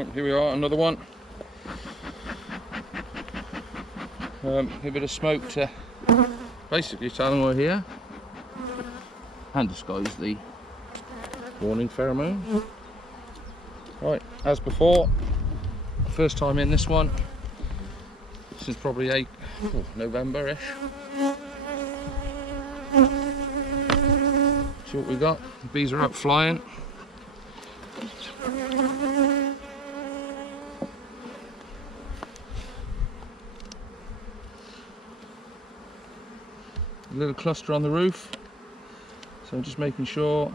Oh, here we are, another one. A bit of smoke to basically tell them we're here and disguise the warning pheromone. Right, as before, first time in this one since probably November-ish. See what we got. The bees are out flying. A little cluster on the roof, so I'm just making sure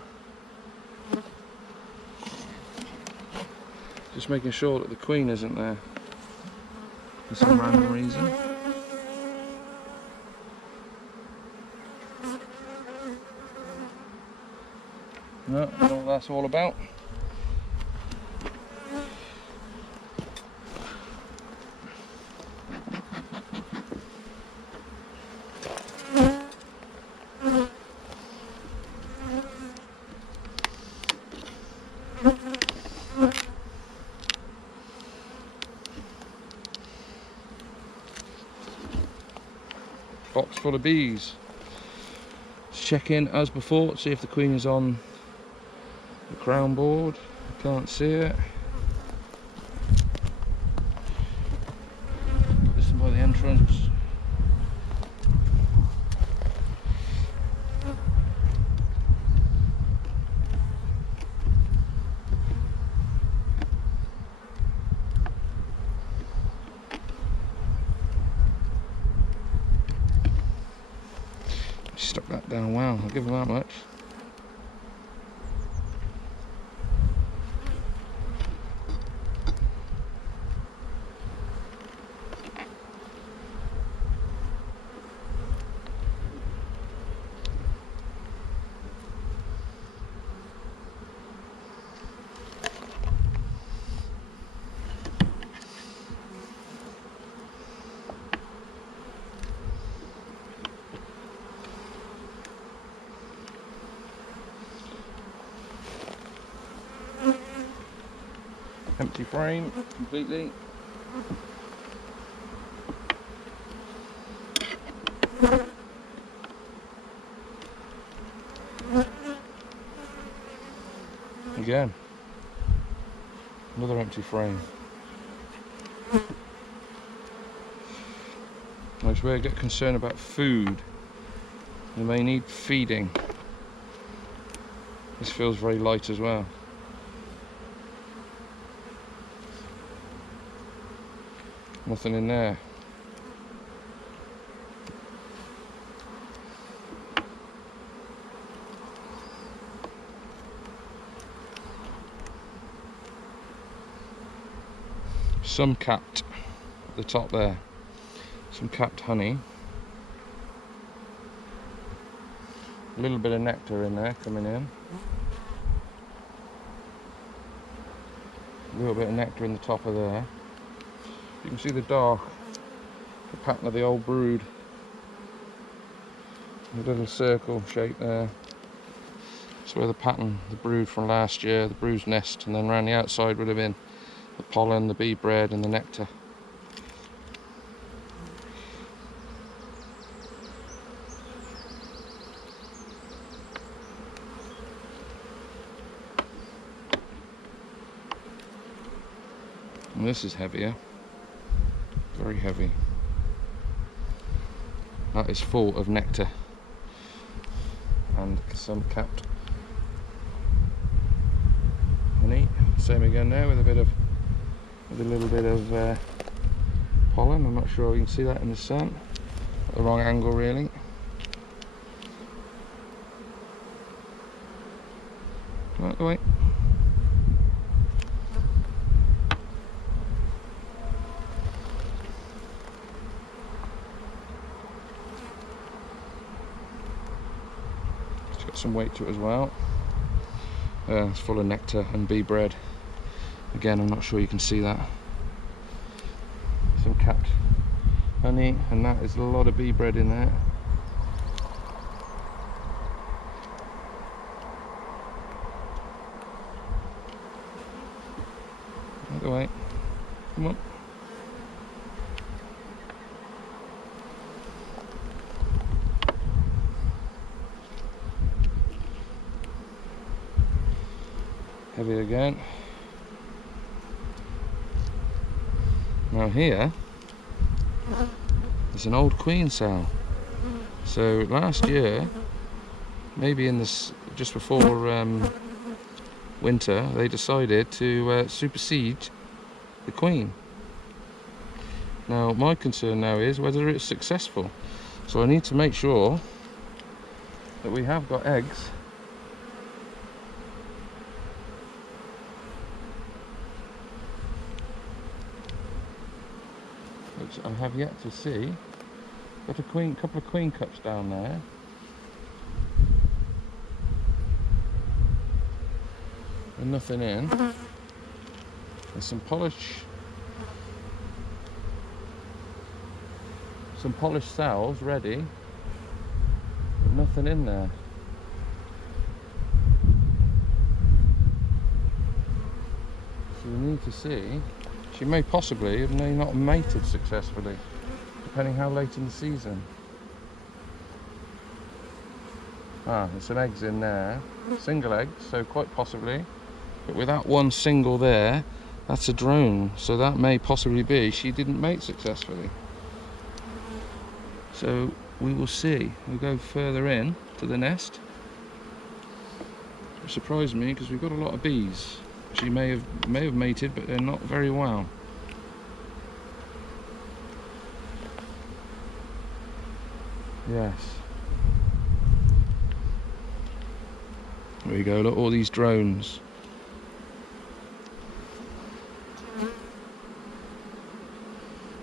that the queen isn't there for some random reason. No, I don't know what that's all about. Box full of bees. Let's check in as before, see if the queen is on the crown board. I can't see it. This is by the entrance. Stuck that down well, I'll give them that much. Empty frame completely. Again, another empty frame. That's where I get concerned about food. They may need feeding. This feels very light as well. Nothing in there. Some capped at the top there. Some capped honey. A little bit of nectar in there coming in. A little bit of nectar in the top of there. You can see the pattern of the old brood. A little circle shape there. That's where the pattern, the brood from last year, the brood's nest, and then around the outside would have been the pollen, the bee bread, and the nectar. And this is heavier. Very heavy. That is full of nectar and some capped honey. Same again there with a little bit of pollen. I'm not sure you can see that in the sun. At the wrong angle really. Right away. Some weight to it as well. It's full of nectar and bee bread. Again, I'm not sure you can see that. Some capped honey, and that is a lot of bee bread in there. By the way. Come on. Heavy again. Now here is an old queen cell. So last year, maybe in this just before winter, they decided to supersede the queen. Now my concern now is whether it's successful. So I need to make sure that we have got eggs which I have yet to see. Got a couple of queen cups down there. And nothing in. There's some polished cells ready, but nothing in there. So we need to see. She may possibly have not mated successfully, depending how late in the season. There's some eggs in there, single eggs, so quite possibly. But with that one single there, that's a drone, so that may possibly be she didn't mate successfully. So we will see. We'll go further in to the nest. It surprised me because we've got a lot of bees. She may have mated, but they're not very well. Yes. There we go, look, all these drones.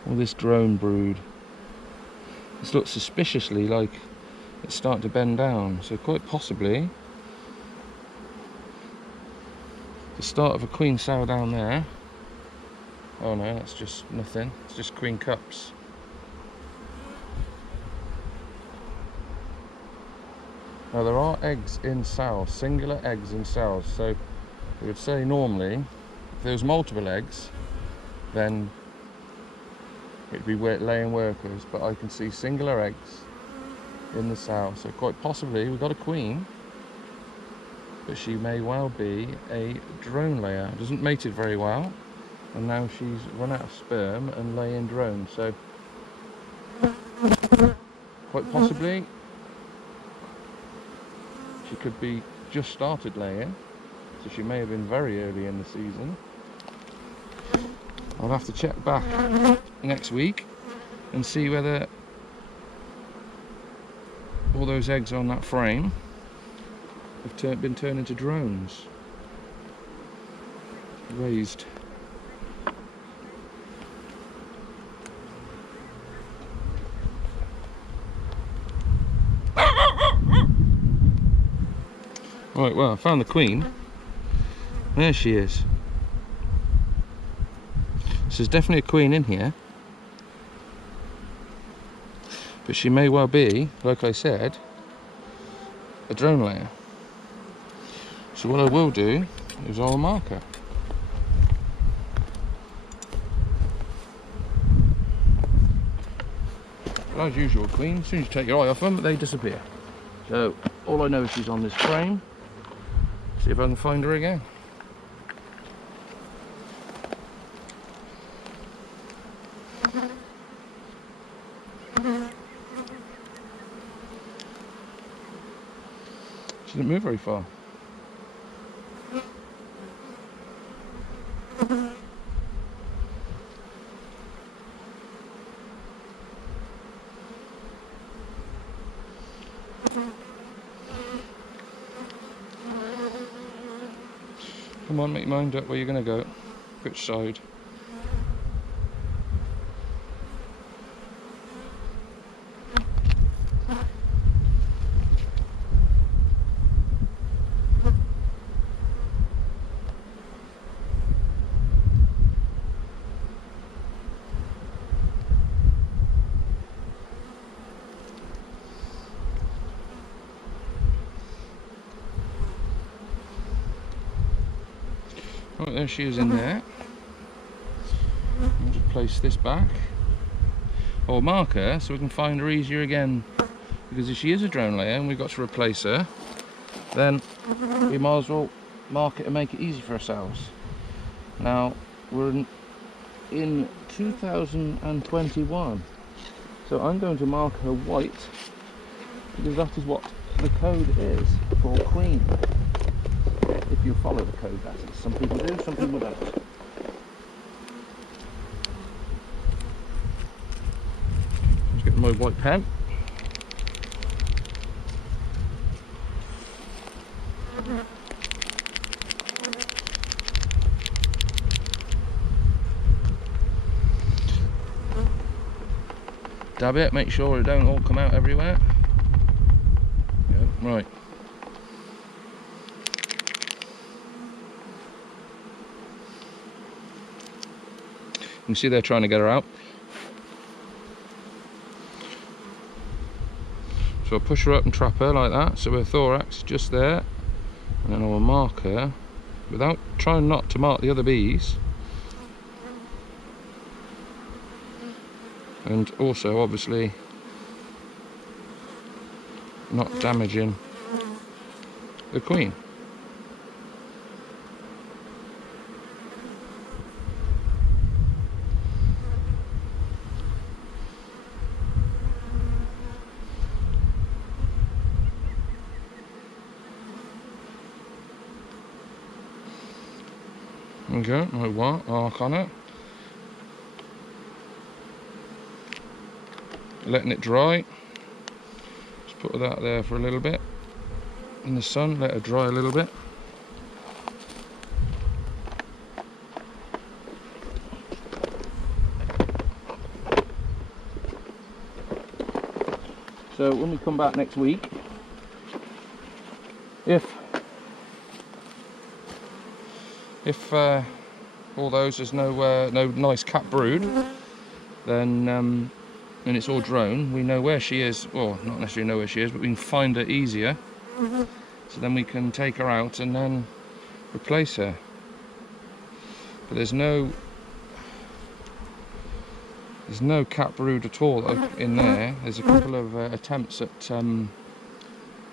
All this drone brood. This looks suspiciously like it's starting to bend down, so quite possibly the start of a queen cell down there. Oh no, that's just nothing, it's just queen cups. Now there are eggs in cells, singular eggs in cells, so we would say normally if there was multiple eggs then it'd be laying workers, but I can see singular eggs in the cell, so quite possibly we've got a queen, but she may well be a drone layer. Doesn't mate it very well, and now she's run out of sperm and laying drones, so quite possibly she could be just started laying, so she may have been very early in the season. I'll have to check back next week and see whether all those eggs on that frame have been turned into drones. Raised. Right, well, I found the queen. There she is. So there's definitely a queen in here, but she may well be, like I said, a drone layer. So what I will do is I'll mark her. Well, as usual, queen, as soon as you take your eye off them, they disappear. So all I know is she's on this frame. See if I can find her again. She didn't move very far. Come on, make your mind up where you're going to go. Which side? Right, there she is in there. place this back, or mark her so we can find her easier again, because if she is a drone layer and we've got to replace her, then we might as well mark it and make it easy for ourselves. Now we're in 2021, so I'm going to mark her white because that is what the code is for queen. If you follow the code, that is. Some people do, some people don't. Let's get my white pen. Dab it, make sure it don't all come out everywhere. Yep, right. You can see they're trying to get her out. So I'll push her up and trap her like that, so her thorax is just there, and then I will mark her without trying not to mark the other bees, and also obviously not damaging the queen. Okay, my mark on it. Letting it dry. Just put that there for a little bit in the sun, let it dry a little bit. So when we come back next week, if all those, there's no nice cat brood, then and it's all drone, we know where she is, or not necessarily know where she is, but we can find her easier, so then we can take her out and then replace her. But there's no cat brood at all in there. There's a couple of attempts at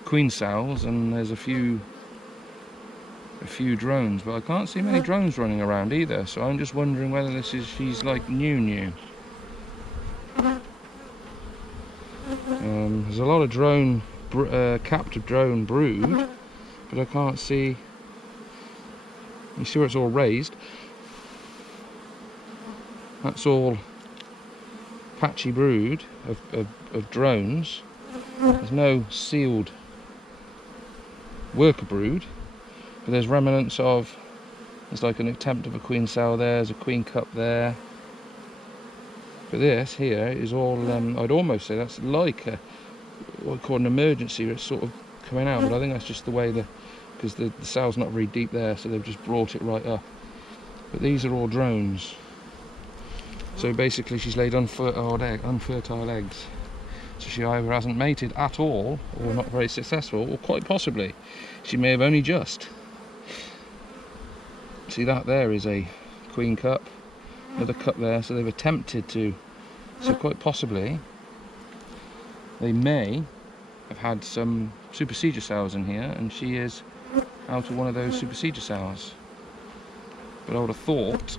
queen cells, and there's a few drones, but I can't see many drones running around either, so I'm just wondering whether she's like new. There's a lot of captive drone brood, but I can't see. You see where it's all raised? That's all patchy brood of drones. There's no sealed worker brood, but there's remnants of, there's like an attempt of a queen cell there, there's a queen cup there. But this here is all, I'd almost say that's like what I call an emergency, where it's sort of coming out, but I think that's just the way because the cell's not very deep there, so they've just brought it right up. But these are all drones. So basically she's laid unfertile eggs. So she either hasn't mated at all, or not very successful, or quite possibly she may have only just. See, that there is a queen cup, another cup there, so they've attempted to, so quite possibly they may have had some supersedure cells in here, and she is out of one of those supersedure cells. But I would have thought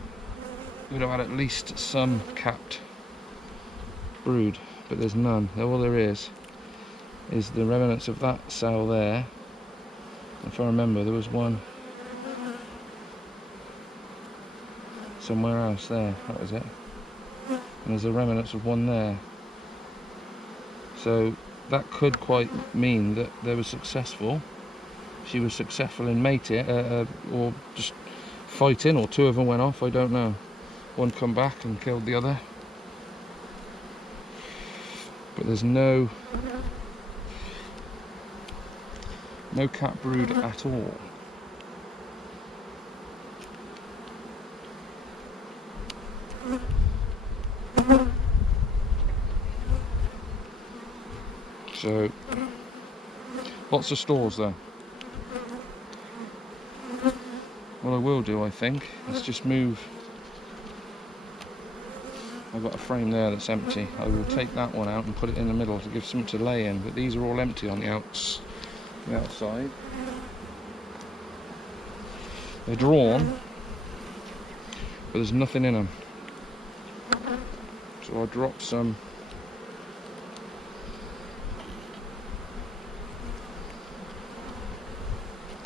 we'd have had at least some capped brood, but there's none. All there is the remnants of that cell there. If I remember, there was one somewhere else there, that was it. And there's the remnants of one there. So that could quite mean that they were successful. She was successful in mating, or just fighting, or two of them went off, I don't know. One come back and killed the other. But there's no cat brood at all. So lots of stores though. What I will do, I think, is just move I've got a frame there that's empty. I will take that one out and put it in the middle to give something to lay in, but these are all empty on the outside. They're drawn, but there's nothing in them. So I'll drop some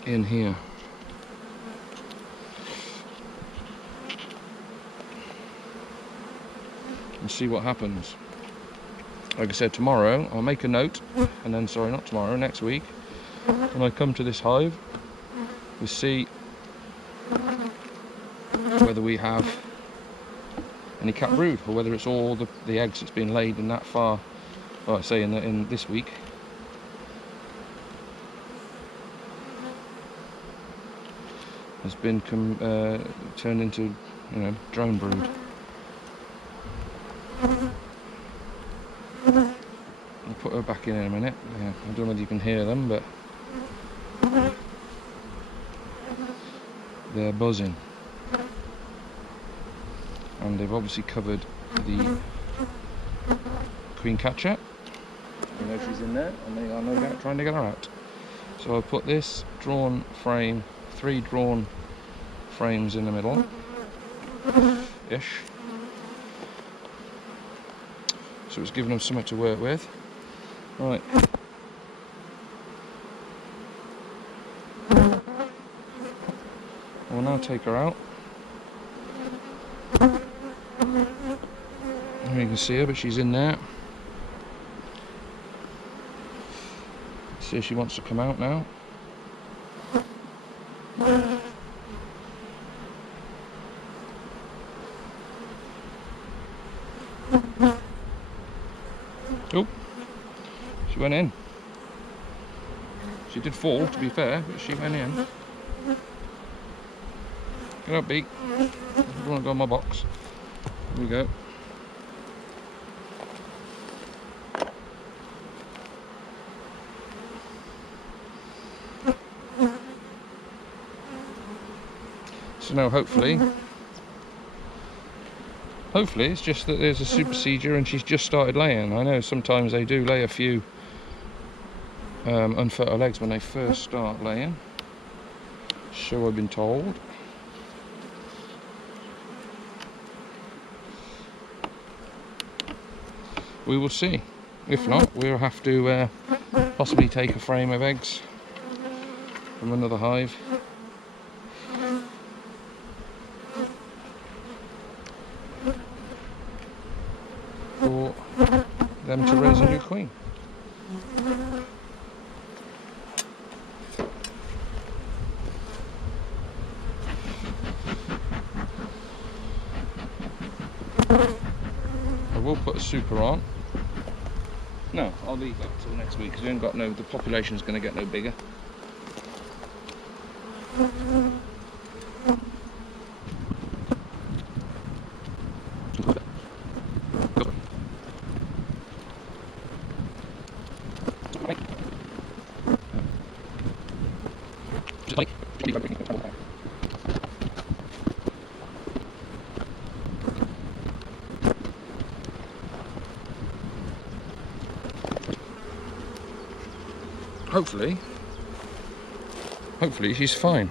in here. And see what happens. Like I said, tomorrow I'll make a note, and then, sorry, not tomorrow, next week, when I come to this hive, we'll see whether we have any capped brood, or whether it's all the eggs that's been laid in that far, well, I say in this week. Has been turned into, you know, drone brood. I'll put her back in a minute. Yeah, I don't know whether you can hear them, but they're buzzing. And they've obviously covered the queen catcher. You know she's in there, and they are no doubt trying to get her out. So I'll put this drawn frame, 3 drawn frames in the middle ish, so it's giving them something to work with. Right, we'll now take her out. Here you can see her, but she's in there. See if she wants to come out now. Oh, she went in. She did fall, to be fair, but she went in. Get up, Beak. I don't want to go in my box. Here we go. So now hopefully it's just that there's a supersedure and she's just started laying. I know sometimes they do lay a few unfertile eggs when they first start laying, so I've been told. We will see. If not, we'll have to possibly take a frame of eggs from another hive. For them to raise a new queen. I will put a super on. No, I'll leave that till next week because we ain't got the population's going to get no bigger. Hopefully she's fine.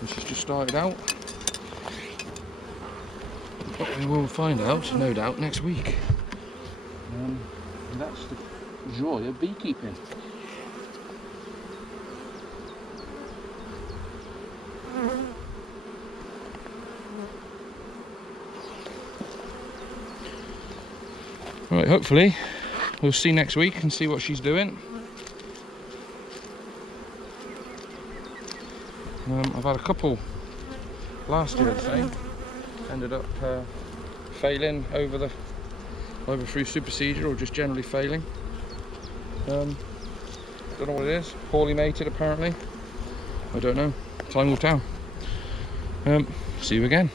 And she's just started out. But we will find out, no doubt, next week. And that's the joy of beekeeping. Right, hopefully we'll see next week and see what she's doing. I've had a couple last year, I'd say, ended up failing either through supersedure or just generally failing. Don't know what it is. Poorly mated, apparently. I don't know. Time will tell. See you again.